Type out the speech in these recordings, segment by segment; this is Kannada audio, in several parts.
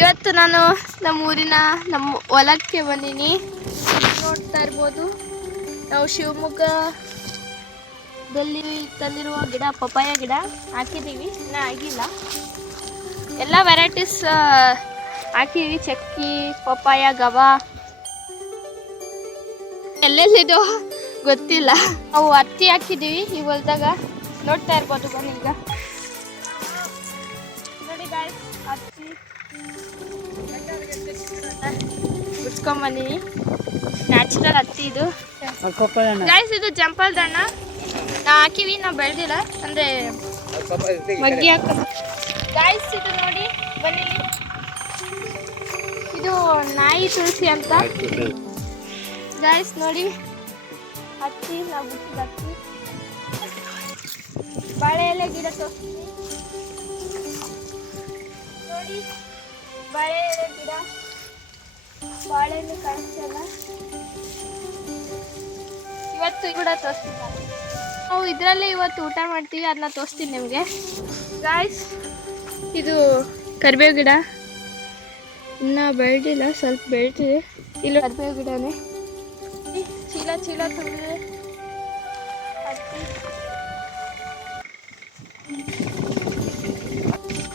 ಇವತ್ತು ನಾನು ನಮ್ಮ ಹೊಲಕ್ಕೆ ಬಂದೀನಿ. ನೋಡ್ತಾ ಇರ್ಬೋದು, ನಾವು ಶಿವಮೊಗ್ಗದಲ್ಲಿ ತಂದಿರುವ ಗಿಡ ಪಪಾಯ ಗಿಡ ಹಾಕಿದ್ದೀವಿ, ಇನ್ನೂ ಆಗಿಲ್ಲ. ಎಲ್ಲ ವೆರೈಟೀಸ್ ಹಾಕಿದ್ದೀವಿ, ಚಕ್ಕಿ, ಪಪಾಯ, ಗವಾ, ಎಲ್ಲೆಲ್ಲಿದೋ ಗೊತ್ತಿಲ್ಲ. ನಾವು ಹತ್ತಿ ಹಾಕಿದ್ದೀವಿ ಈ ಹೊಲದಾಗ, ನೋಡ್ತಾ ಇರ್ಬೋದು. ಬನ್ನಿ ಈಗ ನೋಡಿ ಗಾಯ್ಸ್, ಹತ್ತಿ ಬಿಡ್ಸ್ಕೊಂಬಂದಿನಿ. ನ್ಯಾಚುರಲ್ ಹತ್ತಿ ಇದು ಗಾಯ್ಸ್. ಇದು ಜಂಪಲ್ ದಣ್ಣ ನಾವು ಹಾಕಿವಿ, ನಾವು ಬೆಳೆದಿಲ್ಲ ಅಂದರೆ ಮಗ್ಗಿ ಹಾಕ ಗಾಯ್ಸ್. ಇದು ನೋಡಿ ಬನ್ನಿ, ಇದು ನಾಯಿ ತುಳಸಿ ಅಂತ ಗಾಯ್ಸ್. ನೋಡಿ ಹತ್ತಿ, ನಾವು ಬಿಟ್ಟಿದ್ದು ಹತ್ತಿ. ಬಾಳೆ ಎಲೆ ಗಿಡ ತೋರಿಸ್ತೀನಿ ನೋಡಿ, ಬಾಳೆ ಎಲೆ ಗಿಡ, ಬಾಳೆಹಣ್ಣು ಕಾಣಿಸಲ್ಲ. ಇವತ್ತು ಕೂಡ ತೋರಿಸ್ತೀನಿ ನಾವು, ಇದರಲ್ಲೇ ಇವತ್ತು ಊಟ ಮಾಡ್ತೀವಿ, ಅದನ್ನ ತೋರಿಸ್ತೀನಿ ನಿಮಗೆ ಗಾಯ್ಸ್. ಇದು ಕರಿಬೇವು ಗಿಡ ಇನ್ನೂ ಬೆಳೆದಿಲ್ಲ, ಸ್ವಲ್ಪ ಬೆಳೆದಿದೆ. ಇಲ್ಲ ಕರಿಬೇವು ಗಿಡನೇ. ಚೀಲ ತುಂಬಿದೆ ಹತ್ತಿ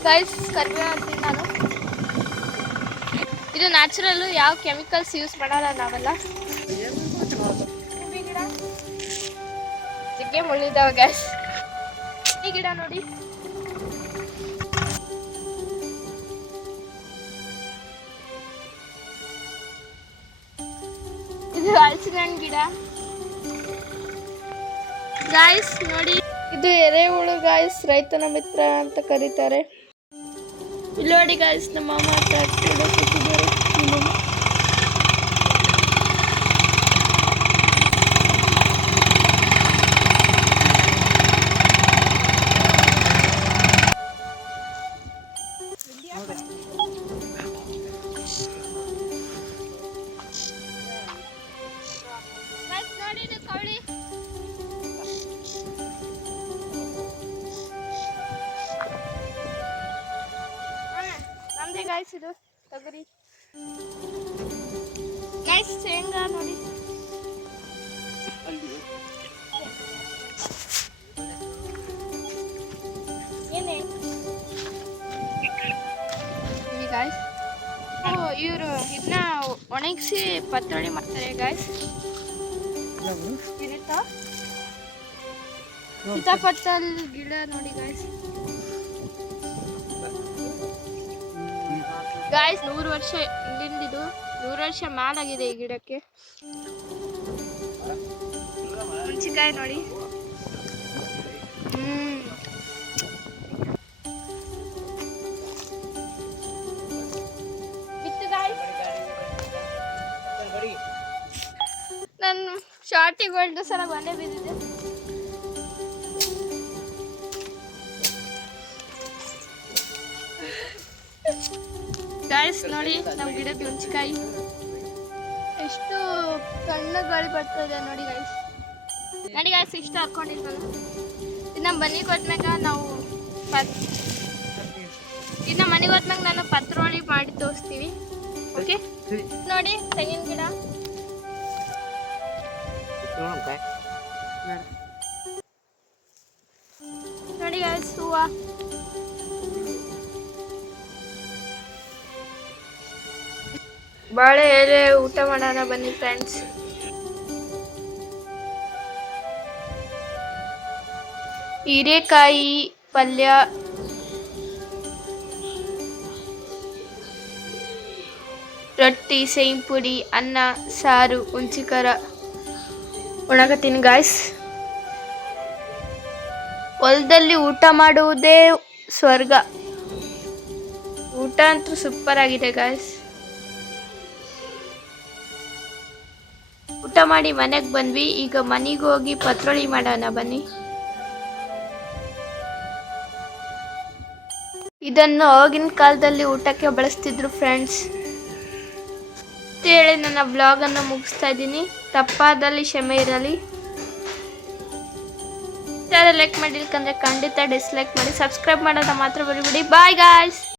ಗೈಸ್. ಕರಿಬೇವು ಅಂತೀನಿ ನಾನು. ಇದು ನ್ಯಾಚುರಲ್ಲು, ಯಾವ ಕೆಮಿಕಲ್ಸ್ ಯೂಸ್ ಮಾಡಲ್ಲ ನಾವೆಲ್ಲ. ನಿಂಬೆ ಗಿಡ ಜಗ್ಗೆ ಮುಳ್ಳಿದ್ದಾವೆ ಗ್ಯಾಸ್. ಈ ಗಿಡ ನೋಡಿ, ಇದು ಹಲಸಿನ ಹಣ್ಣು ಗಿಡ ಗಾಯ್ಸ್. ನೋಡಿ ಇದು ಎರೆಹುಳು ಗಾಯ್ಸ್, ರೈತನ ಮಿತ್ರ ಅಂತ ಕರೀತಾರೆ. ಇಲ್ಲಿ ನೋಡಿ ಗಾಯ್ಸ್, ನಮ್ಮ ಮಾಮ ಹತ್ರ ಕೂತಿದ್ದಾರೆ. ನೋಡಿ ಇದು ಕವಳಿ. ನಮ್ದೇ ಗಾಯ್ಸ್, ಇದು ತೊಗರಿ ಗಾಯ್ಸ್. ಶೇಂಗಾ ನೋಡಿ, ಏನೇ ಗಾಯ್ಸ್. ಇವರು ಇದನ್ನ ಒಣಗಿಸಿ ಪತ್ರೊಡೆ ಮಾಡ್ತಾರೆ ಗಾಯ್ಸ್. ಸೀತಾಫಲ ಗಿಡ ನೋಡಿ ಗಾಯ್ಸ್. ಗಾಯ್ಸ್ 100 ವರ್ಷ ಹಿಂದಿಂದಿದು, 100 ವರ್ಷ ಮೇಲಾಗಿದೆ ಈ ಗಿಡಕ್ಕೆ. ಹುಣಸಿಕಾಯಿ ನೋಡಿ. ಬಿತ್ತು ಗಾಯ್ಸ್. ನನ್ನ ಶಾರ್ಟಿಗೆ ಒಂದು ಸಲ ಮನೆ ಬಿದ್ದಿದೆ. ಗಾಯ್ಸ್ ನೋಡಿ ನಮ್ಮ ಗಿಡದ ಹುಣಸಿಕಾಯಿ ಎಷ್ಟು ಕಣ್ಣುಗಳು ಬರ್ತದೆ ನೋಡಿ ಗಾಯ್ಸ್. ನೋಡಿ ಗಾಯ್ಸ್, ಇಷ್ಟ ಹಾಕೊಂಡಿದ್ವಲ್ಲ. ಇನ್ನು ಮನೆಗೆ ಹೋದ್ಮ್ಯಾಗ ನಾವು ನಾನು ಪತ್ರೊಳಿ ಮಾಡಿ ತೋರಿಸ್ತೀವಿ. ಓಕೆ ನೋಡಿ ತೆಂಗಿನ ಗಿಡ ನೋಡಿ ಗಾಯ್ಸ್, ಹೂವ. ಬಾಳೆ ಎಲೆ ಊಟ ಮಾಡೋಣ ಬನ್ನಿ ಫ್ರೆಂಡ್ಸ್. ಹೀರೆಕಾಯಿ ಪಲ್ಯ, ರೊಟ್ಟಿ, ಸೇಮ್ ಪುಡಿ, ಅನ್ನ, ಸಾರು, ಹುಣಸಿಕಾರ ಉಣಕತ್ತೀನಿ ಗಾಯ್ಸ್. ಹೊಲದಲ್ಲಿ ಊಟ ಮಾಡುವುದೇ ಸ್ವರ್ಗ. ಊಟ ಅಂತೂ ಸೂಪರ್ ಆಗಿದೆ ಗಾಯ್ಸ್. ಊಟ ಮಾಡಿ ಮನೆಗೆ ಬಂದ್ವಿ. ಈಗ ಮನೆಗೆ ಹೋಗಿ ಪತ್ರೊಳಿ ಮಾಡೋಣ ಬನ್ನಿ. ಇದನ್ನು ಆಗಿನ ಕಾಲದಲ್ಲಿ ಊಟಕ್ಕೆ ಬಳಸ್ತಿದ್ರು ಫ್ರೆಂಡ್ಸ್. ಹೇಳಿ ನನ್ನ ಬ್ಲಾಗನ್ನು ಮುಗಿಸ್ತಾ ಇದ್ದೀನಿ. ತಪ್ಪಾದಲ್ಲಿ ಕ್ಷಮೆ ಇರಲಿ. ಲೈಕ್ ಮಾಡಿಲ್ಕಂದ್ರೆ ಖಂಡಿತ ಡಿಸ್ಲೈಕ್ ಮಾಡಿ, ಸಬ್ಸ್ಕ್ರೈಬ್ ಮಾಡೋದ ಮಾತ್ರ ಬರಿಬಿಡಿ. Bye guys.